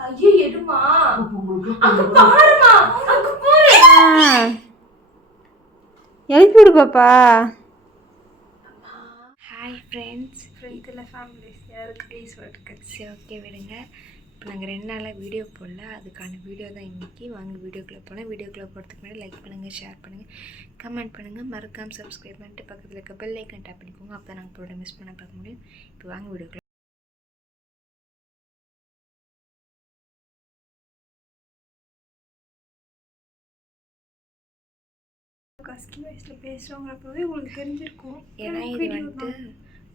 கையை எடுமா, அங்க பாருமா, அங்க பாரு. எழுப்பி விடு பாப்பா. ஹாய் ஃப்ரெண்ட்ஸ் இல்லை ஃபேமிலிஸ் யாருக்கு ப்ளீஸ் ஒர்க்கு. சரி ஓகே விடுங்க. இப்போ நாங்கள் 2 நாளாக வீடியோ போடல, அதுக்கான வீடியோ தான் இன்றைக்கி. வாங்க வீடியோக்குள்ளே போனால். வீடியோக்குள்ளே போகிறதுக்கு முன்னாடி லைக் பண்ணுங்கள், ஷேர் பண்ணுங்கள், கமெண்ட் பண்ணுங்கள், மறக்காமல் சப்ஸ்கிரைப் பண்ணிட்டு பக்கத்தில் இருக்க பெல் ஐக்கன் டேப் பண்ணிக்கோங்க. அப்போ தான் நாங்கள் போட மிஸ் பண்ண பார்க்க முடியும். இப்போ வாங்க வீடியோக்குள்ளே. கஸ்கி வாய்ஸில் பேசுகிறவங்களப்பவே உங்களுக்கு தெரிஞ்சிருக்கும். ஏன்னா இது வந்துட்டு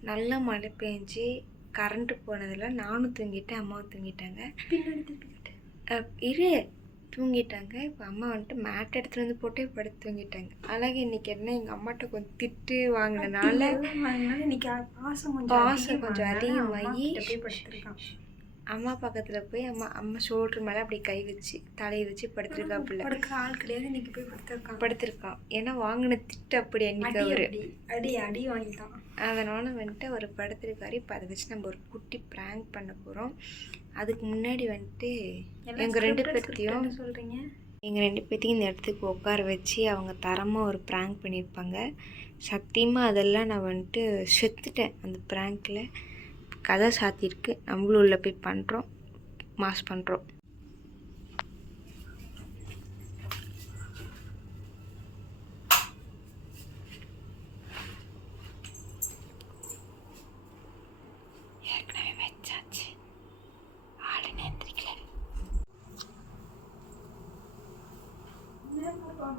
நல்லா மழை பெஞ்சு கரண்ட்டு போனதில் நானும் தூங்கிட்டேன், அம்மாவும் தூங்கிட்டாங்க. பின்னாடி தூங்கிட்டேன் இரு தூங்கிட்டாங்க. இப்போ அம்மா வந்துட்டு மேட் எடுத்துகிட்டு வந்து போட்டே படுத்து தூங்கிட்டாங்க. அழகு இன்றைக்கி என்ன எங்கள் அம்மாட்ட கொஞ்சம் திட்டு வாங்கினனால இன்னைக்கு பாசம் கொஞ்சம் அதிகமாகி அம்மா பக்கத்தில் போய் அம்மா ஷோல்டர் மேலே அப்படி கை வச்சு தலையை வச்சு படுத்துருக்காப்புல. படுக்கிற ஆள் கிடையாது, இன்றைக்கி போய் படுத்திருக்கான். ஏன்னா வாங்கின திட்டு அப்படி அன்றைக்கி அவர் அடி வாங்கிட்டான். அதனால் வந்துட்டு அவர் படுத்திருக்காரு. இப்போ அதை வச்சு நம்ம ஒரு குட்டி ப்ராங்க் பண்ண போகிறோம். அதுக்கு முன்னாடி வந்துட்டு எங்கள் 2 பேர்த்தையும் சொல்கிறீங்க, எங்கள் 2 பேர்த்தையும் இந்த இடத்துக்கு உட்கார வச்சு அவங்க தரமாக ஒரு ப்ராங்க் பண்ணியிருப்பாங்க. சத்தியமாக அதெல்லாம் நான் வந்துட்டு செத்துட்டேன் அந்த ப்ராங்க்கில். கதை சாத்தியிருக்கு, நம்மளும் உள்ள போய் பண்ணுறோம், மாஸ் பண்ணுறோம். ஏற்கனவே வச்சாச்சு, ஆளு நேர்த்திக்கல.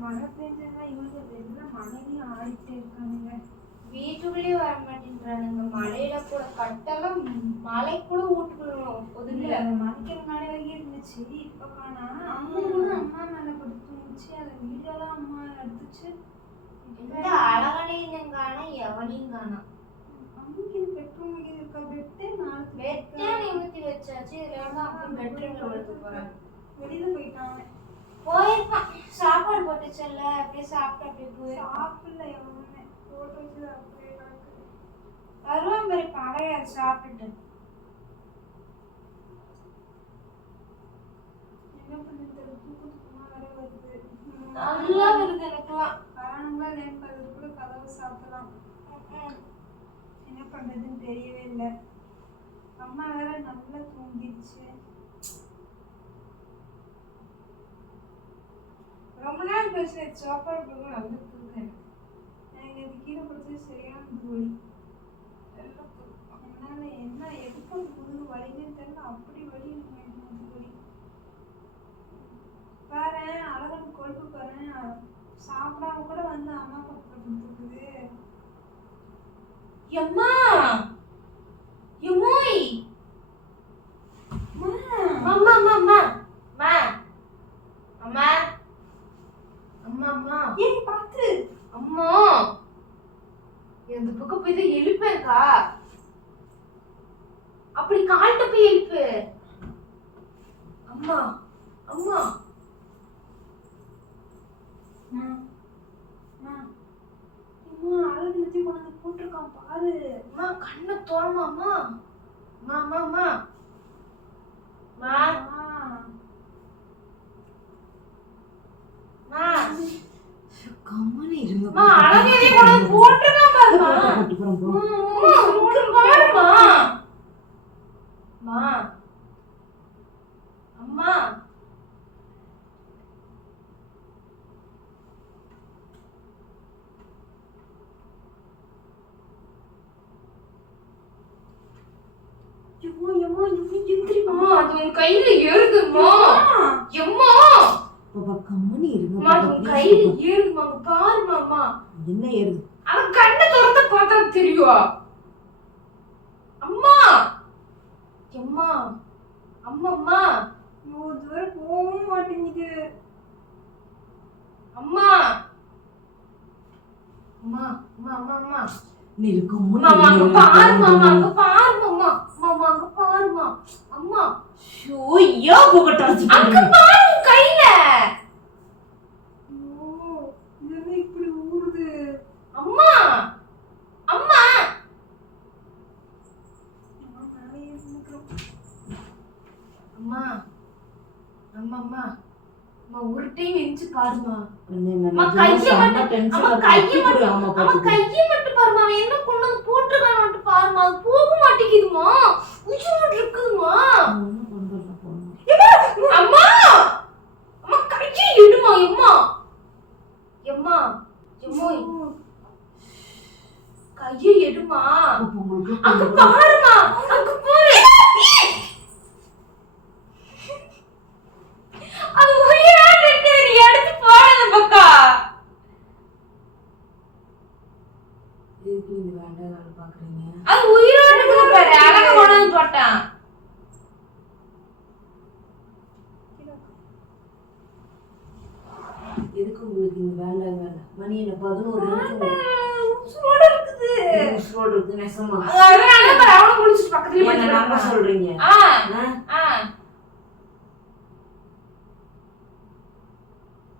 மழை பெஞ்சா இவங்க வெளில மழையும் ஆடிட்டே இருக்கானுங்க, வீட்டுக்குள்ளேயே வர மாட்டேன்றானுங்க. மழையில கூட கட்டெல்லாம் மழை கூட வீட்டுக்குள்ள ஒதுங்கல. மழைக்கு முன்னாடி வரைக்கும் இருந்துச்சு, இப்ப காணா. அம்மா மேல படுத்துச்சு, அந்த வீடியோலாம் அம்மா எடுத்துச்சு. இந்த அழகனையும் காணா, எவனையும் காணா. அம்மைக்கு பெட்ரூம் இருக்கா? பெட்டே நிமித்தி வச்சாச்சு. இதுல அப்படி பெட்ரூம்ல விழுந்து போறாங்க. வெளியில போயிட்டாங்க, போயிருப்பான். சாப்பாடு போட்டுச்சல்ல, அப்படியே சாப்பிட்டு அப்படியே போய் சாப்பிடல. எவனுமே போட்டு வச்சு அப்படியே வருவான் பாரு பழைய சாப்பிட்டு. என்ன பண்ணுறது, தூக்கத்துக்குமா வர வருது, நல்லா வருது எனக்குலாம். காரணங்களா இல்லைன்னு கூட கதவை சாப்பிடலாம். என்ன பண்ணுறதுன்னு தெரியவே இல்லை. அம்மா வேற நல்லா தூங்கிடுச்சு. ரொம்ப நாள் பேச சாப்பாடு போக நல்லா தூக்கம். எனக்கு இது கீழே படுத்து சரியான தோழி. அதனால என்ன எதுக்கு முதுகு வலின்னு தெரியல, அப்படி வலி முதுகு வலி. பாரு அழகன் கொழுப்பு பாரு, சாப்பிடாம கூட வந்து அம்மா பக்கத்துல கொடுத்துருக்குது. எம்மா எம்மோய் அம்மா அம்மா அம்மா அம்மா அம்மா அம்மா அம்மா ஏய் பாத்து அம்மா இந்த பக்கம் போய் தான் எழுப்பேக்கா. அப்படி கால்ட்ட போய் எழுப்பு. அம்மா அம்மா அம்மா அழகு நிறுத்தி கொண்டு போட்டிருக்கான் பாரு. அம்மா கண்ணை தோறமாம்மா. அம்மா அம்மா அம்மா கம்மனே இருங்க. அம்மா அழகே கொண்டு போட்டிருக்கான் பாருமா. பாருமா அம்மா அம்மா கையில ஏறுதுமா. எம்மா கம்மனி இருமா, கையில ஏறுதுமா. பாருமா என்ன ஏறுது. அவன் கண்ணை திறந்து பார்த்தா தெரியும். அம்மா எம்மா அம்மா அம்மா தூரம் போகவும் மாட்டேங்குது. அம்மா அம்மா அம்மா அம்மா அம்மா நீ இருக்கும் அங்க பாருமா, அங்க பாருமா. அம்மா அங்க பாருமா. அம்மா ஷோ யா போகட்டாச்சு. அங்க பாரு கையில. ஓ இது இப்படி ஊறுது. அம்மா அம்மா அம்மா ஒரு டைம் எஞ்சி பாருமா. கையை மட்டும் பாருமா. அவன் என்ன கொண்டு வந்து போட்டுருக்கான்னு பாருமா. அது போக மாட்டேங்குதுமா. உச்சி மட்டும் இருக்குதுமா. அம்மா அம்மா கையை எடுமா. எம்மா எம்மா எம்மோ கையை எடுமா. அங்க பாருமா. அங்க பாரு. அது உயிரோட இருக்கு. நீ எடுத்து போடுங்க பக்கா. எதுக்கு இந்த வேண்டாம் பாக்குறீங்க? அது உயிரோட இருக்கு பாரு. அழகா கொண்டு வந்து போட்டான். எதுக்கு உங்களுக்கு இந்த வேண்டாம் வேலை? மணி என்ன 11 உசுரோட இருக்குது. உசுரோட இருக்கு நெசமா? அதனால பாரு அவன குளிச்சிட்டு பக்கத்துலயே என்ன நம்ம சொல்றீங்க?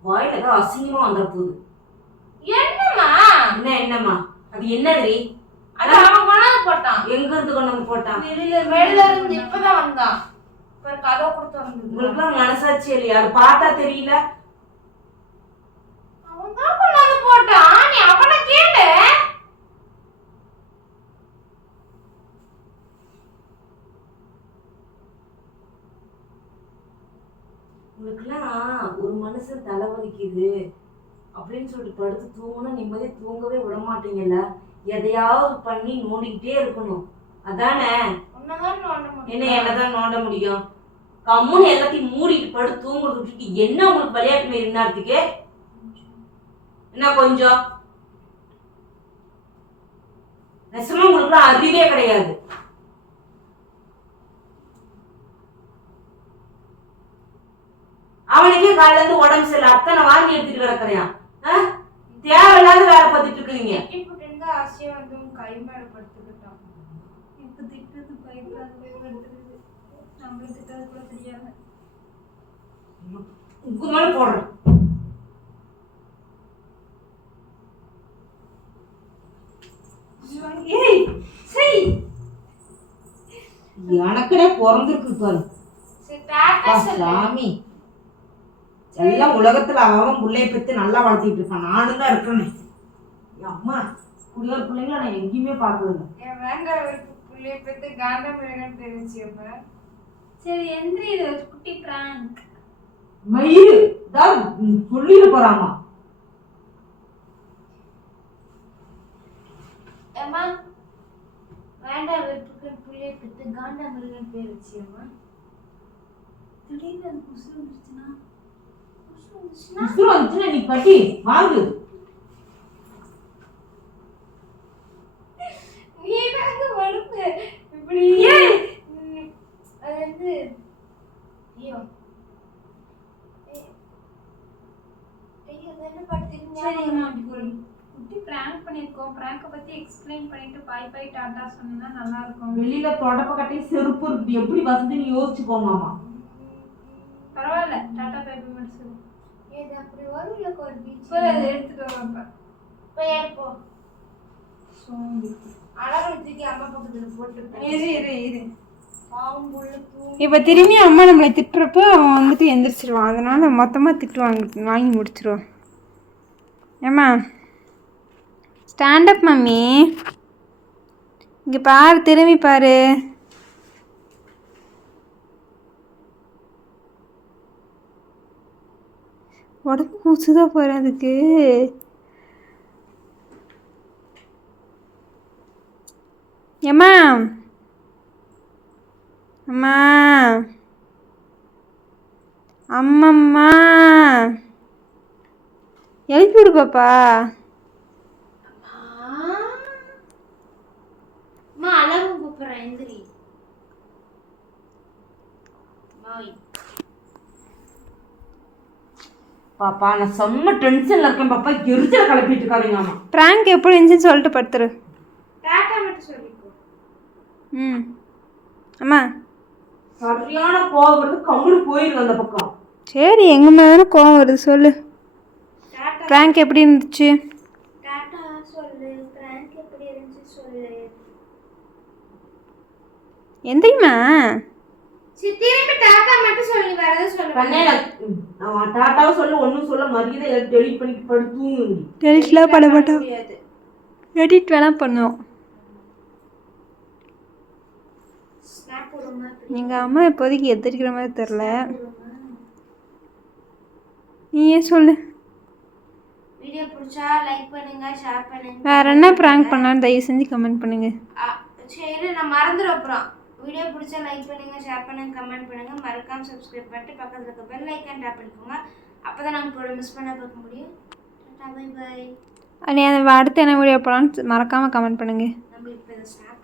வாயில ஏதோ அசிங்கமா வந்துற போகுது. என்னம்மா? என்னம்மா? அது என்னது? அது அவன் கொண்டு போட்டான். எங்க இருந்து கொண்டு வந்து போட்டான்? வெளியில இருந்து இப்பதான் வந்தான். பாரு கதவு கொடுத்து வந்து. உங்களுக்கு மனசாட்சி இல்லையா? அது பார்த்தா தெரியல. அவன் தான் கொண்டு வந்து போட்டான். நீ அவனை கேளு. உங்களுக்குலாம் ஒரு மனுஷன் தலைவலிக்குது அப்படின்னு சொல்லிட்டு படுத்து தூங்கினா நிம்மதியா தூங்கவே விட மாட்டீங்கல்ல. எதையாவது பண்ணி நோண்டிக்கிட்டே இருக்கணும். அதானே? என்ன என்னதான் நோண்ட முடியும்? கம்முன்னு எல்லாத்தையும் மூடிட்டு படுத்து தூங்குறது விட்டுட்டு என்ன உங்களுக்கு விளையாட்டு மாரி இருந்தாத்துக்கு என்ன கொஞ்சம் நெசமா உங்களுக்குலாம் அறிவே கிடையாது. அவனுக்கே காலையில இருந்து உடம்பு சரியில்லை. அத்தனை வாங்கி எடுத்துட்டு கிடக்குறான். தேவையில்லாத வேலை பார்த்துட்டு இருக்கிறீங்க. ஆசையா வந்து கை மேல படுத்துக்கிட்டான். இப்ப திட்டுறது பயப்படுறது நம்மள திட்டது கூட தெரியாது. உங்க மேல போடுறேன். எனக்குனே பிறந்திருக்கு பாரு சாமி. எல்லாம் உலகத்துல அவன் பிள்ளைய பத்தி நல்லா வளர்த்திட்டு இருக்கான். நானும் தான் இருக்கேன். அம்மா குடியோர் பிள்ளைங்கள நான் எங்கேயுமே பார்த்ததில்லை. என் வேண்டாம் பிள்ளைய பத்தி காண்டம் வேணும்னு தெரிஞ்சு. சரி எந்திரி. இது ஒரு குட்டி பிராங்க். மயிறு தான் சொல்லிட்டு போறாமா. ஏமா வேண்டாம் வெறுப்புக்கு பிள்ளைய பத்தி காண்டம் வேணும்னு பேர் வச்சியம்மா. திடீர்னு அது குசு வந்துச்சுன்னா நீ கட்டி வாங்கு. நீ தாங்க வளர்ப்பு இப்படி. அது வந்து ஐயோ ஐயோ என்ன படுத்துறீங்க? குட்டி பிராங்க் பண்ணிருக்கோம். பிராங்கை பத்தி எக்ஸ்பிளைன் பண்ணிட்டு பாய் பாய் டாடா சொன்னா நல்லா இருக்கும். வெளியில தொடப்ப கட்டி செருப்பு இருக்கு. எப்படி வசதின்னு யோசிச்சுக்கோமாமா. பரவாயில்ல டாடா பாய் பாய் மட்டும் சொல்லு. ஏது அப்படி வரும்ல ஒரு பீச். போய் அதை எடுத்துட்டு வரப்ப போய் எடுப்போம். அழகா தூக்கி அம்மா பக்கத்துல போட்டு இரு. இப்போ திரும்பி அம்மா நம்மளை திட்டுறப்ப அவன் வந்துட்டு எந்திரிச்சிருவான். அதனால மொத்தமாக திட்டு வாங்கி முடிச்சிருவான். ஏம்மா ஸ்டாண்டப் மம்மி. இங்கே பாரு, திரும்பி பாரு. உடம்பு கூச்சுதான் போகிற அதுக்கு. ஏம்மா அம்மா அம்மம்மா எழுப்பி விடு பாப்பா. அலாரம் கூப்பிட்றேன் எந்திரி. பாப்பா நான் செம்ம டென்ஷன்ல இருக்கேன் பாப்பா. எரிச்சல கிளப்பிட்டு இருக்காதீங்க. அம்மா பிராங்க் எப்படி இருந்துச்சுன்னு சொல்லிட்டு படுத்துரு. டாடா மட்டும் சொல்லிக்கோ. அம்மா சரியான கோவம் வருது. கம்முனு போயிருக்கு அந்த பக்கம். சரி எங்க மேல கோவம் வருது சொல்லு. பிராங்க் எப்படி இருந்துச்சு? டாடா சொல்லு. பிராங்க் எப்படி இருந்துச்சு சொல்லு. எந்திரிமா சரி திரும்பி டாடா மட்டும் சொல்லி வரத சொல்லு. பண்ணேல நான் டாட்டாவை சொல்ல ஒன்றும் சொல்ல மரியாதை எல்லாம் டெலிட் பண்ணி படுத்துங்க. டெலிட்லாம் பண்ண மாட்டோம், எடிட் வேணால் பண்ணுவோம். ஸ்னாப் போடுமா? எங்கள் அம்மா இப்போதைக்கு எதிர்க்கிற மாதிரி தெரில. நீ ஏன் சொல்லு. வீடியோ பிடிச்சா லைக் பண்ணுங்க, ஷேர் பண்ணுங்க. வேறு என்ன ப்ராங்க் பண்ணலான்னு தயவு செஞ்சு கமெண்ட் பண்ணுங்கள். சரி நான் மறந்துடும். அப்புறம் வீடியோ பிடிச்சா லைக் பண்ணுங்க, ஷேர் பண்ணுங்க, கமெண்ட் பண்ணுங்க. மறக்காம சப்ஸ்கிரைப் பண்ணிட்டு பக்கத்தில் இருக்க பெல் ஐக்கான் டேப் பண்ணிக்கோங்க. அப்போ தான் நாங்கள் மிஸ் பண்ண பார்க்க முடியும். Tata bye bye. நீ அந்த அடுத்து என்ன வீடியோ போகலான்னு மறக்காமல் கமெண்ட் பண்ணுங்கள். நம்ம இப்போ ஸ்னாப்